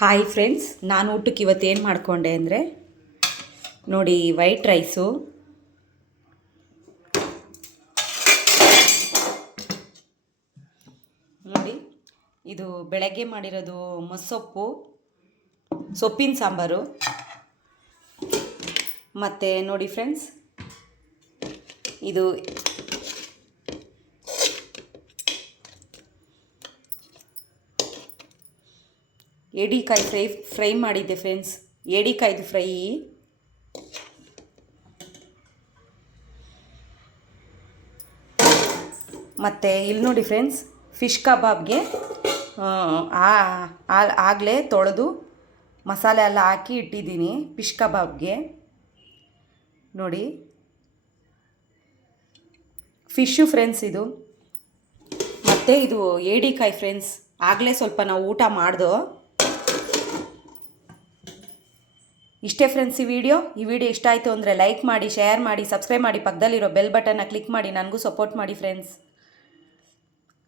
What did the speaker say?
Hi friends, ನಾನು ಊಟಕ್ಕೆ ಇವತ್ತೇನು ಮಾಡಿಕೊಂಡೆ ಅಂದರೆ ನೋಡಿ, ವೈಟ್ ರೈಸು, ನೋಡಿ ಇದು ಬೆಳಗ್ಗೆ ಮಾಡಿರೋದು ಮಸ್ಸೊಪ್ಪು, ಸೊಪ್ಪಿನ ಸಾಂಬಾರು, ಮತ್ತು ನೋಡಿ ಫ್ರೆಂಡ್ಸ್ ಇದು ಏಡಿಕಾಯಿ ಫ್ರೈ ಮಾಡಿದ್ದೆ ಫ್ರೆಂಡ್ಸ್. ಏಡಿಕಾಯ್ದು ಫ್ರೈ. ಮತ್ತು ಇಲ್ಲಿ ನೋಡಿ ಫ್ರೆಂಡ್ಸ್, ಫಿಶ್ ಕಬಾಬ್ಗೆ ಆಗಲೇ ತೊಳೆದು ಮಸಾಲೆ ಎಲ್ಲ ಹಾಕಿ ಇಟ್ಟಿದ್ದೀನಿ ಫಿಶ್ ಕಬಾಬ್ಗೆ. ನೋಡಿ ಫಿಶ್ಶು ಫ್ರೆಂಡ್ಸ್ ಇದು. ಮತ್ತು ಇದು ಏಡಿಕಾಯಿ ಫ್ರೆಂಡ್ಸ್. ಆಗಲೇ ಸ್ವಲ್ಪ ನಾವು ಊಟ ಮಾಡ್ದೋ. ಇಷ್ಟೇ ಫ್ರೆಂಡ್ಸ್ ಈ ವಿಡಿಯೋ ಇಷ್ಟ ಆಯಿತು ಅಂದರೆ ಲೈಕ್ ಮಾಡಿ, ಶೇರ್ ಮಾಡಿ, ಸಬ್ಸ್ಕ್ರೈಬ್ ಮಾಡಿ, ಪಕ್ಕದಲ್ಲಿರೋ ಬೆಲ್ ಬಟನ್ನ ಕ್ಲಿಕ್ ಮಾಡಿ ನನಗೂ ಸಪೋರ್ಟ್ ಮಾಡಿ ಫ್ರೆಂಡ್ಸ್.